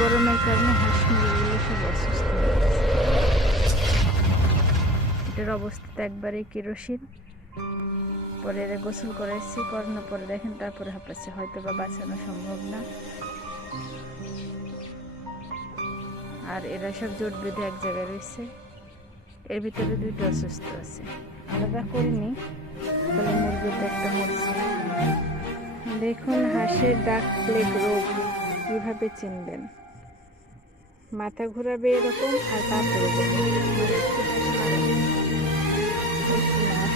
গরমের কারণে হাঁস মুরগিগুলো সব অসুস্থ। এটার অবস্থা তো একবারে কেরোসিন। পরে এরা গোসল করাইছি, করানোর পরে দেখেন তারপরে হাঁপাচ্ছে। হয়তো বা বাঁচানো সম্ভব না। আর এরা সব জোট বেঁধে এক জায়গায় রয়েছে। এর ভিতরে দুইটা অসুস্থ আছে। আলাদা করিনি তাহলে মুরগির একটা মরছে দেখুন হাঁসের ডাক প্লেগ রোগ, কীভাবে চিনবেন? মাথা ঘোরাবে এরকম আর পা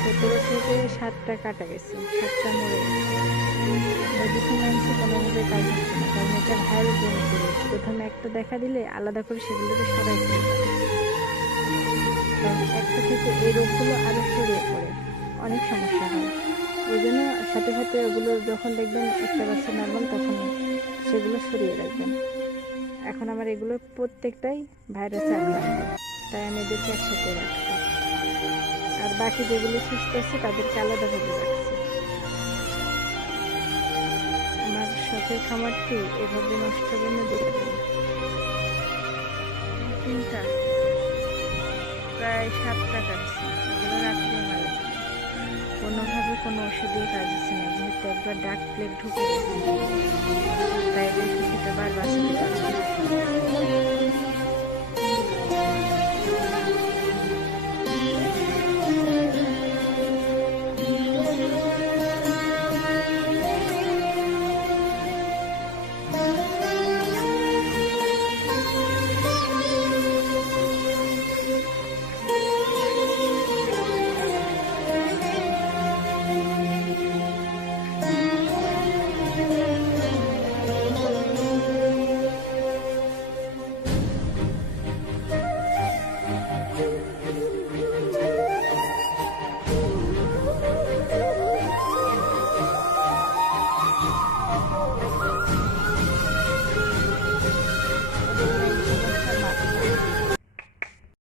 সতেরো থেকে সাতটা কাটা গেছে, সাতটা মরে মেডিসিন আনছি কোনোভাবে কাজ হচ্ছে না, কারণ এটা ভাইরাল রোগ প্রথমে একটা দেখা দিলে আলাদা করে সেগুলোকে সরাই কারণ একটা থেকে এই রোগগুলো আরও ছড়িয়ে পড়ে, অনেক সমস্যা হয়। ওই জন্য সাথে সাথে ওগুলো যখন দেখবেন একটা বাচ্চা নর্মাল তখন সেগুলো সরিয়ে রাখবেন। এখন আমার এগুলো প্রত্যেকটাই ভাইরাসে আক্রান্ত। তাই আমি এদেরকে একসাথে রাখছি। আর বাকি যেগুলো সুস্থ আছে, তাদেরকে আলাদাভাবে রাখছি। আমার শখের খামারটি এভাবে নষ্ট না দেখে তিনটা প্রায় সাতটা কাটছে এগুলো রাত্রে মারা। কোনোভাবে কোনো ওষুধেই কাজ হচ্ছে না, যেহেতু একবার ডাক প্লেট ঢুকে তাই ওই ওষুধটা বারবার